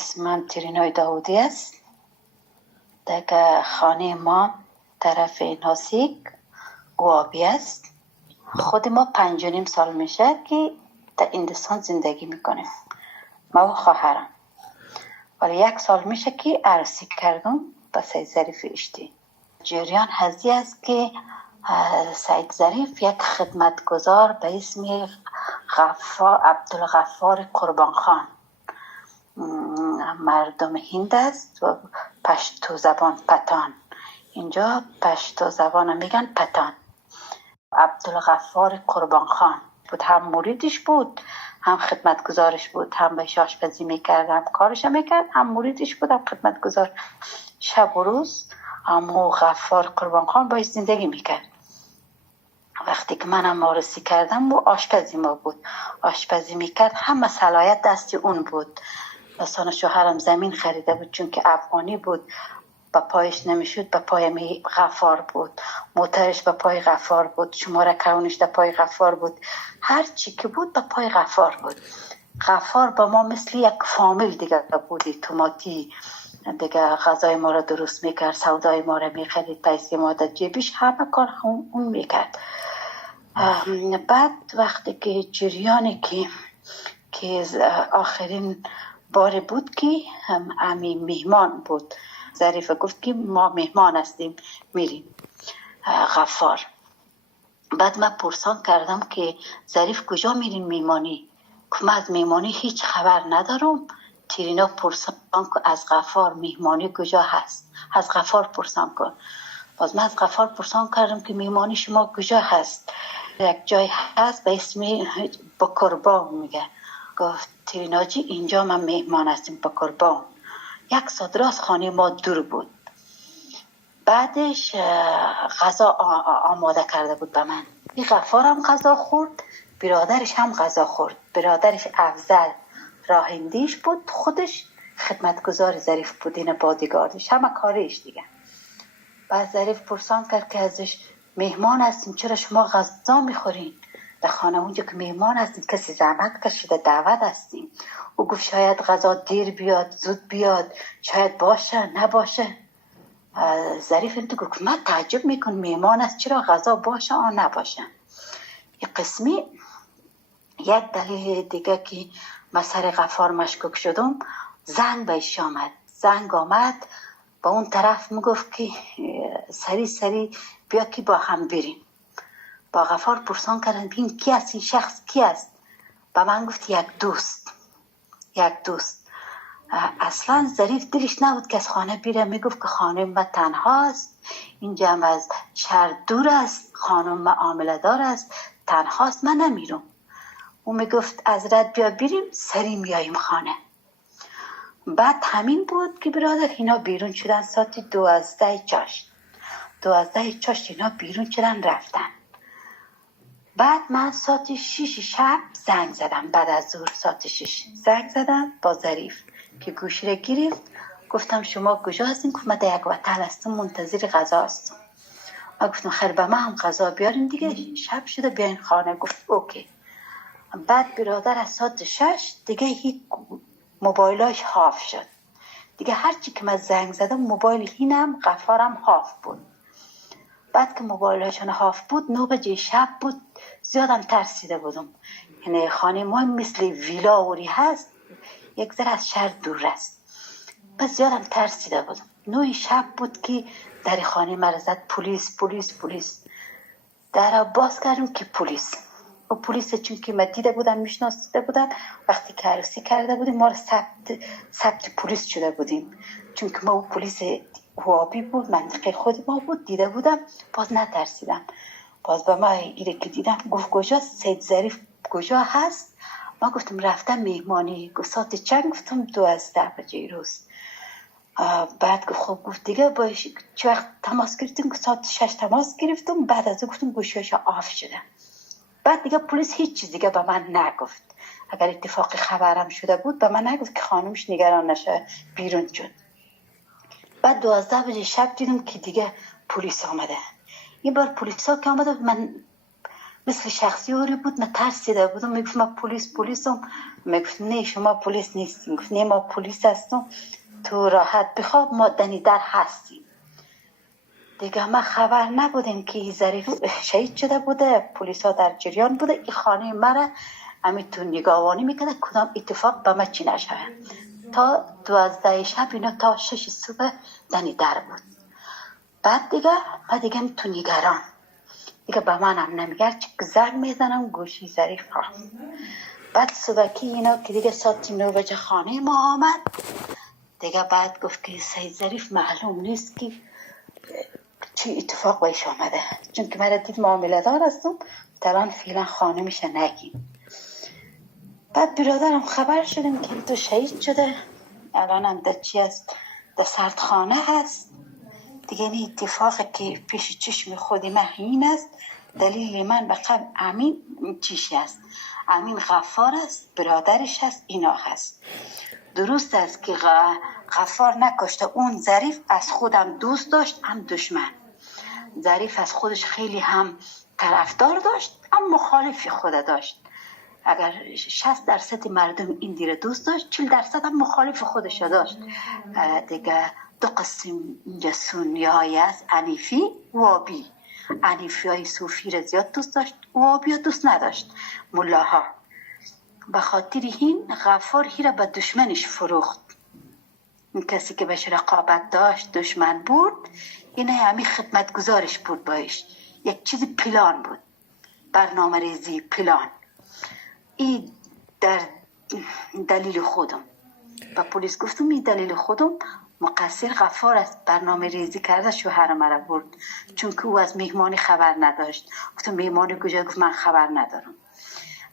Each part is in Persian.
اسم من ترینای داودی است. در خانه ما طرف ناسیک گوابی است. خود ما 5.5 سال میشه که در هندوستان زندگی میکنیم، ما و خواهرم. ولی 1 سال میشه که عروسی کردم با سید ظریف اشتی. جریان هزی است که سید ظریف یک خدمتگزار به اسم عبدالغفار قربان خان، مردم هند است و پشتو زبان پتان، اینجا پشتو زبان میگن پتان. عبدالغفار قربان خان بود، هم مریدش بود هم خدمتگزارش بود، هم بهش آشپزی میکرد هم کارش میکرد، هم مریدش بود هم خدمتگزار. شب و روز امو غفار قربان خان باش زندگی میکرد. وقتی که منم عروسی کردم و آشپزی ما بود، آشپزی میکرد، همه صلاحیت دستی اون بود. مثلا شوهرم زمین خریده بود چون که افغانی بود، با پایش نمیشد، با پای غفار بود. موترش با پای غفار بود، شماره کونش با پای غفار بود، هر چی که بود با پای غفار بود. غفار با ما مثل یک فامیل دیگه بودی. توماتی دیگه غذای ما را درست میکرد، سودای ما را میخرید، پیسه ما در جیبش، همه کار اون میکرد. بعد وقتی که جریانی که آخرین بار بود که امی مهمان بود، ظریف گفت که ما مهمان هستیم میریم غفار. بعد من پرسان کردم که ظریف کجا میرین میمانی؟ که من از میمانی هیچ خبر ندارم. تیرینا پرسان که از غفار میمانی کجا هست، از غفار پرسان کن. باز من از غفار پرسان کردم که میمانی شما کجا هست؟ یک جای هست به اسم بکربام میگه. گفت تیرینا جی اینجا من مهمان هستیم بکربام. 1 صدر از خانه ما دور بود. بعدش غذا آماده کرده بود به من. این غفار هم غذا خورد، برادرش هم غذا خورد. برادرش افضل راهندیش بود، خودش خدمتگزار ظریف بود، این بادیگاردش، همه کاریش دیگه. بعد ظریف پرسان کرد که ازش مهمان هستیم چرا شما غذا میخورین در خانه؟ اونجا که مهمان هستیم، کسی زحمت کشیده دعوت هستیم. او گفت شاید غذا دیر بیاد زود بیاد، شاید باشه نباشه. ظریف انتو گفت من تعجب میکن مهمان است چرا غذا باشه آن نباشه. یه قسمی یک دلیل دیگه که من سر غفار مشکوک شدم، زنگ بهش آمد. زنگ آمد با اون طرف میگفت که سری بیا که با هم بریم. با غفار پرسان کردن بین کی است این شخص کی است؟ با من گفت یک دوست. اصلا ظریف دلش نبود که از خانه بیره. میگفت که خانه ما تنهاست، اینجا از شهر دور است، خانم ما عامله دار است، تنهاست، من نمیرم. او میگفت از رد بیا بریم، سری میاییم خانه. بعد همین بود که برادر اینا بیرون شدن ساعت 12 چاشت اینا بیرون شدن رفتن. بعد من ساعت 6 شب زنگ زدم، بعد از ظهر ساعت 6 زنگ زدم با ظریف که گوشی را گرفت. گفتم شما کجا هستین؟ گفت من در یک وطن هستم منتظر غذا هستم. من گفتم خیر به من هم غذا بیارین دیگه، شب شده بیاین خانه. گفت اوکی. بعد برادر از ساعت 6 دیگه هیچ موبایلاش حاف شد دیگه. هرچی که من زنگ زدم موبایل اینم غفارم حاف بود. بعد که موبایلشون حاف بود 9 بجه شب بود. زیادم ترسیده بودم، یعنی خانه ما مثل ویلا اوری هست، یک ذره از شهر دور است. بس زیادم ترسیده بودم. 9 شب بود که در خانه مرا زد پلیس. در باز کردم که پلیس چون که من دیده بودم میشناسیده بودم، وقتی که عروسی کرده بودیم ما رو ثبت پلیس شده بودیم، چون که ما پلیس وابی بود، منطقه خود ما بود، دیده بودم. باز نترسیدم. باز به ما ایره که دیدم گفت کجا سید ظریف کجا هست؟ ما گفتم رفتم مهمانی. گفت ساعت چند؟ گفتم 12 بجه روز. بعد گفت دیگه باش چه وقت تماس گرفتیم؟ که ساعت 6 تماس گرفتم. بعد از گفتم گوشیش آف شده. بعد دیگه پلیس هیچ چیز دیگه به من نگفت. اگر اتفاقی خبرم شده بود به من نگفت که خانمش نگران نشه بیرون شد. بعد 12 بجه شب دیدم که دیگه پلیس آمده. این بار پلیس ها که آمده من مثل شخصی اوری بود. من ترسیده بودم، میگفت ما پلیسم. میگفت نه شما پلیس نیستیم. گفت نه ما پلیس هستم، تو راحت بخواب، ما دنی در هستیم. دیگه ما خبر نبودیم که ظریف شهید شده بوده، پلیس ها در جریان بوده. این خانه مرا همین تو نگاهوانی میکرده کدام اتفاق به ما چی نشود. تا 12 شب اینا تا 6 صبح دنی در بود. بعد دیگه تو نگران دیگه به من هم نمیگرد چه زنگ میزنم گوشی ظریف هست. بعد صبحکی اینا که دیگه ساعت 9 بجه خانه ما آمد دیگه، بعد گفت که سید ظریف معلوم نیست که چی اتفاق بایش آمده، چون که من دید معامله دار هستم تلان فعلا خانه میشه نگیم. بعد برادرم خبر شدیم که تو شهید شده، الان هم در چی هست، در سردخانه هست دیگه. این اتفاقی که پیش چشم خودی من این است. دلیل من به قبل امین چیشی است، امین غفار است، برادرش هست، اینا هست. درست است که غفار نکشته، اون ظریف از خودم دوست داشت هم دشمن. ظریف از خودش خیلی هم طرفدار داشت هم مخالف خود داشت. اگر 60% مردم این دیره دوست داشت، 40% هم مخالف خودش داشت دیگه. دو قسم اینجا سنی های است، حنیفی و وابی. حنیفی های صوفی را زیاد دوست داشت، وابی دوست نداشت ملاها. به خاطر این غفار را به دشمنش فروخت. این کسی که بهش رقابت داشت دشمن بود، اینه همین خدمتگزارش بود باش. یک چیز پلان بود، برنامه ریزی پلان. این در دلیل خودم با پلیس گفتم این دلیل خودم مقصر غفار است، برنامه ریزی کرده شوهر مرا برد، چون که او از مهمانی خبر نداشت. گفتم مهمانی کجا؟ گفت من خبر ندارم.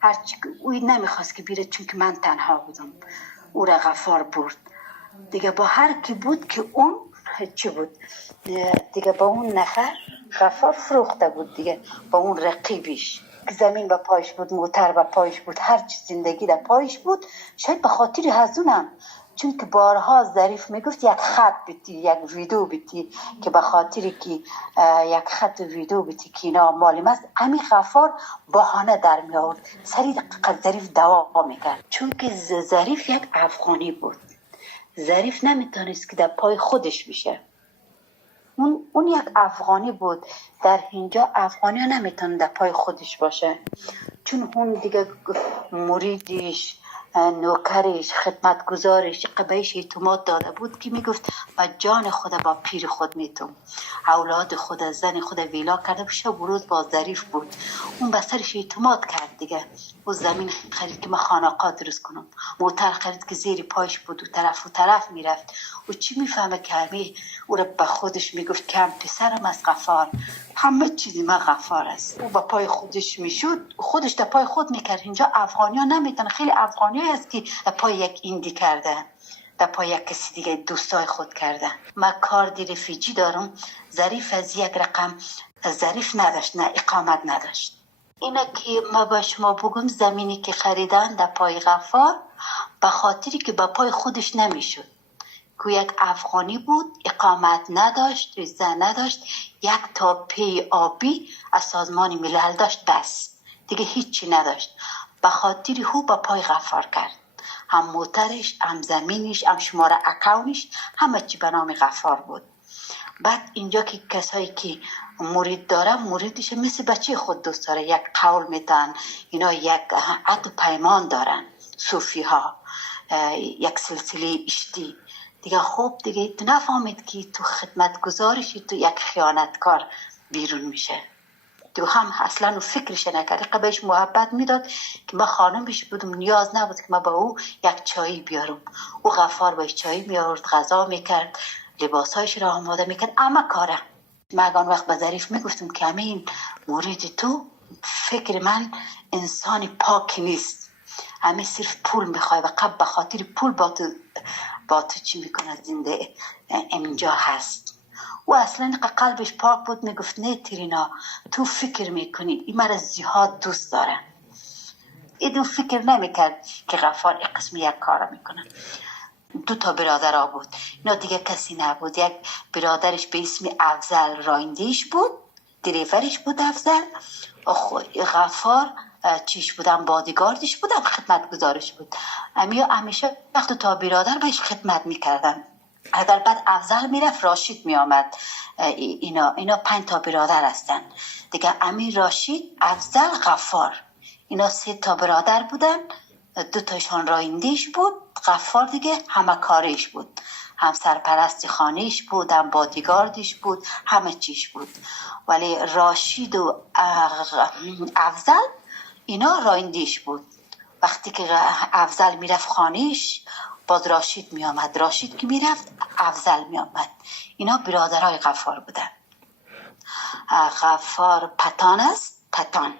هرچی او نمیخواست که بیره، چون که من تنها بودم. او را غفار برد دیگه. با هر کی بود که اون چی بود دیگه، با اون نفر غفار فروخته بود دیگه، با اون رقیبش. زمین با پایش بود، موتر با پایش بود، هر چی زندگی در پایش بود. شاید به خاطر هزونم، چون که بارها ظریف میگفت یک خط بیتی، یک ویدیو بیتی، که به خاطر که یک خط ویدیو بیتی که اینا مالیم است، همین غفار بهانه در می آورد، سری ظریف دوام میکرد. چون که ظریف یک افغانی بود، ظریف نمیتونست که در پای خودش بشه. اون یک افغانی بود. در اینجا افغانی ها نمیتونه در پای خودش باشه، چون اون دیگه مریدش، نوکرش، خدمتگزارش قبیش اعتماد داده بود که میگفت با جان خود با پیر خود میتون. اولاد خود، زن خود ویلا کرده بشه، ورود با ظریف بود. اون به سرش اعتماد کرد دیگه. او زمین خرید که من خانقاه درست کنم، موتر خرید که زیر پایش بود و طرف میرفت. و چی میفهمه که همه او را به خودش میگفت که هم پسرم از غفار، همه چیزی من غفار است. او با پای خودش میشد، خودش در پای خود میکرد. اینجا افغانی ها نمیتونه، خیلی افغانی هست که در پای یک ایندی کرده، در پای یک کسی دیگه دوستای خود کرده. من کار دی رفیجی دارم. ظریف از یک رقم ظریف نداشت، نه اقامت نداشت. اینه که ما با شما بگم زمینی که خریدن در پای غفار به خاطری که با پای خودش نمیشد، که یک افغانی بود، اقامت نداشت، ویزا نداشت، یک تاپه آبی از سازمان ملل داشت، بس دیگه هیچی نداشت. به خاطر هو با پای غفار کرد، هم موترش، هم زمینش، هم شماره اکاونش، همه چی به نام غفار بود. بعد اینجا که کسایی که مرید داره، مریدش مثل بچه خود دوست داره، یک قول میتن، اینا یک عهد و پیمان دارن، صوفی ها، یک سلسله اشتی دیگه. خوب دیگه تو نفهمید که تو خدمت گزارشی، تو یک خیانتکار بیرون میشه. تو هم اصلا و فکرش نکرد. قبلش محبت میداد که ما خانمش بودم، نیاز نبود که ما با او یک چایی بیارم. او غفار باش چایی میارد، غذا میکرد، لباسایش را آماده میکرد، اما کاره. من آن وقت به ظریف میگفتم که همین مرید تو، فکر من انسان پاک نیست، همه صرف پول میخوای و قبل به خاطر پول با تو چی میکنه، زنده اینجا هست. و اصلا قلبش پاک بود. میگفت نه ترینا، تو فکر میکنی این مرا زیاد دوست داره. ایدو فکر نمیکرد که غفار این قسم یک کارا میکنه. 2 برادر ها بود، اینا دیگه کسی نبود. یک برادرش به اسم افضل رایندیش بود، دریورش بود افضل، غفار چیش بودم بادیگاردش بودم، خدمت گزارش بود. همیشه وقت تا برادر بهش خدمت میکردن. اگر بعد افضل میرفت راشید میامد. اینا 5 تا برادر هستن دیگه، امیر، راشید، افضل، غفار. اینا 3 تا برادر بودن. 2 تاشون رایندیش بود، غفار دیگه همه کاریش بود، هم سرپرست خانهش بود، هم بادیگاردش بود، همه چیش بود. ولی راشید و افضل اینا رایندیش بود. وقتی که افضل میرفت خانهش باز راشید میامد، راشید که میرفت افضل میامد. اینا برادرای غفار بودن. غفار پتان است، پتان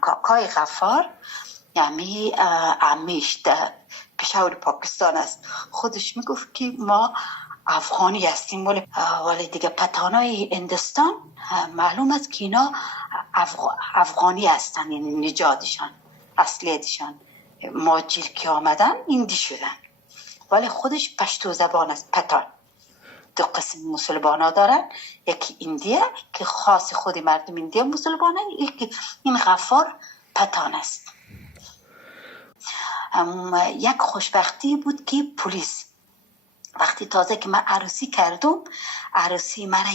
کاکای غفار، یعنی امیش در پشاور پاکستان است. خودش میگفت که ما افغانی هستیم، ولی دیگه پتانای هندوستان معلوم است که اینا افغانی هستن، یعنی نژادشان اصلیتشان ماجر که آمدن هندی شدن، ولی خودش پشتو زبان است، پتان. 2 قسم مسلمان ها دارن، یکی ایندیه که خاص خود مردم ایندیه مسلمانه، یکی این غفار پتان است. یک خوشبختی بود که پلیس وقتی تازه که من عروسی کردم، عروسی مرا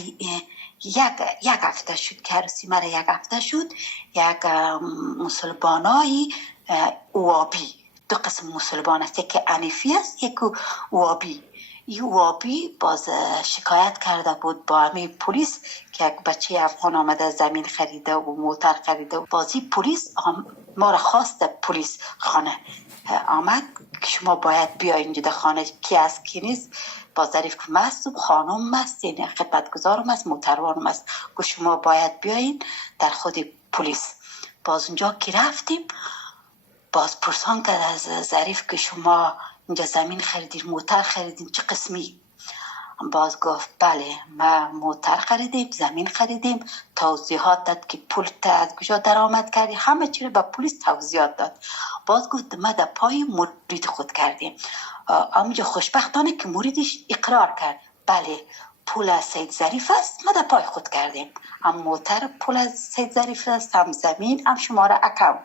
یک هفته شد که عروسی مرا یک هفته شد، یک مسلمانای اوابی، 2 قسم مسلمان است، یکی انیفی است، یکی اوابی. این اوابی باز شکایت کرده بود با همه پلیس که یک بچه افغان آمده زمین خریده و موتر خریده و بازی پلیس ما را خواست پلیس خانه آمد که شما باید بیاین اینجا در خانه کی است کی نیست. باز ظریف که مست خانم مست، یعنی خدمتگزارم مست، محترمانم مست، که شما باید بیاین در خود پلیس. باز اونجا که رفتیم باز پرسان کرد از ظریف که شما اینجا زمین خریدین موتر خریدین چه قسمی؟ باز گفت بله ما موتر خریدیم زمین خریدیم. توضیحات داد که پول از کجا درآمد کردی، همه چی رو به پلیس توضیحات داد. باز گفت ما در پای مرید خود کردیم. اونجا خوشبختانه که مریدش اقرار کرد بله پول از سید ظریف است، ما در پای خود کردیم، هم موتر پول از سید ظریف است، هم زمین، هم شماره اکاونت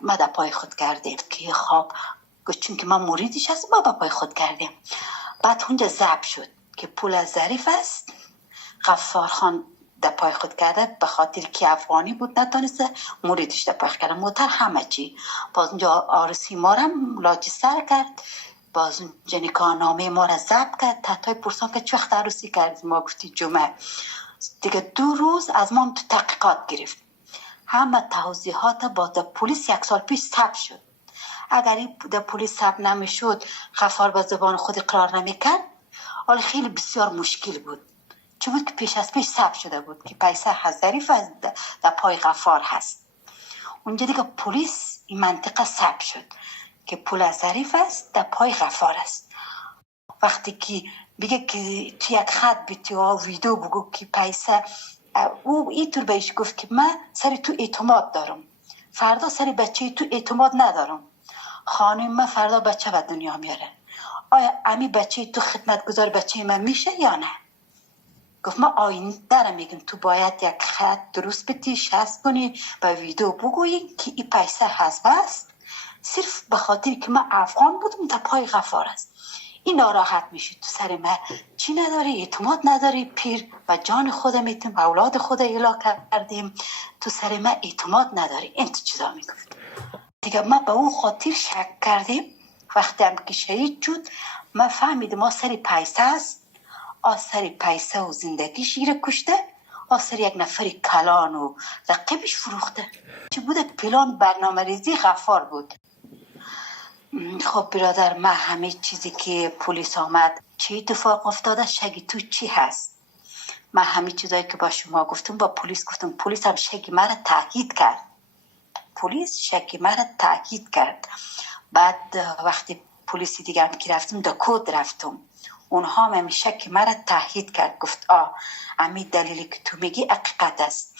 ما در پای خود کردیم. که خب چون که ما مریدش هست ما در پای خود کردیم. بعد اونجا ضبط شد که پول از ظریف است، غفار خان در پای خود کرده به خاطر که افغانی بود نتونسته مریدش در پای کرده، موتر همه چی. باز اونجا آرسی ما را لاجی سر کرد، باز اونجا نکاح نامه ما را ضبط کرد. تحتای پرسان که چه وقت عروسی کردیم؟ ما گفتی جمعه. دیگه 2 روز از ما تو تحقیقات گرفت، همه توضیحات با در پلیس 1 سال پیش ثبت شد. اگر این در پلیس ثبت نمیشد غفار به زبان خود اقرار نمیکرد، حالا خیلی بسیار مشکل بود، چون که پیش از پیش ثبت شده بود که پیسه از ظریف در پای غفار هست. اونجا دیگه پلیس این منطقه ثبت شد که پول از ظریف است در پای غفار است. وقتی که بگه که تو یک خط بیتی و ویدیو بگو که پیسه، او اینطور بهش گفت که من سر تو اعتماد دارم، فردا سر بچه تو اعتماد ندارم، خانم من فردا بچه به دنیا میاره، آیا امی بچه تو خدمتگزار بچه من میشه یا نه؟ گفت من آینده را میگم تو باید یک خط درست بتی شست کنی به ویدیو بگویی که این پیسه هست صرف به خاطر که من افغان بودم در پای غفار است. این ناراحت میشه تو سر من چی نداری، اعتماد نداری، پیر و جان خودم میتیم اولاد خود اله کردیم، تو سر من اعتماد نداری، این تو چیزا میگفت دیگه. ما به اون خاطر شک کردیم. وقتی هم که شهید شد من فهمیدم ما سر پیسه است، سر پیسه و زندگی شیر کشته، سر یک نفر کلان و رقیبش فروخته. چی بوده؟ پلان برنامه ریزی غفار بود. خب برادر، من همه چیزی که پلیس آمد چی اتفاق افتاده شگی تو چی هست، من همه چیزایی که با شما گفتم با پلیس گفتم. پلیس هم شگی مرا تاکید کرد، پلیس شگی مرا تاکید کرد. بعد وقتی پلیسی دیگه هم که رفتم دا کود رفتم، اونها هم شک مرا تاکید کرد، گفت امی دلیلی که تو میگی حقیقت است.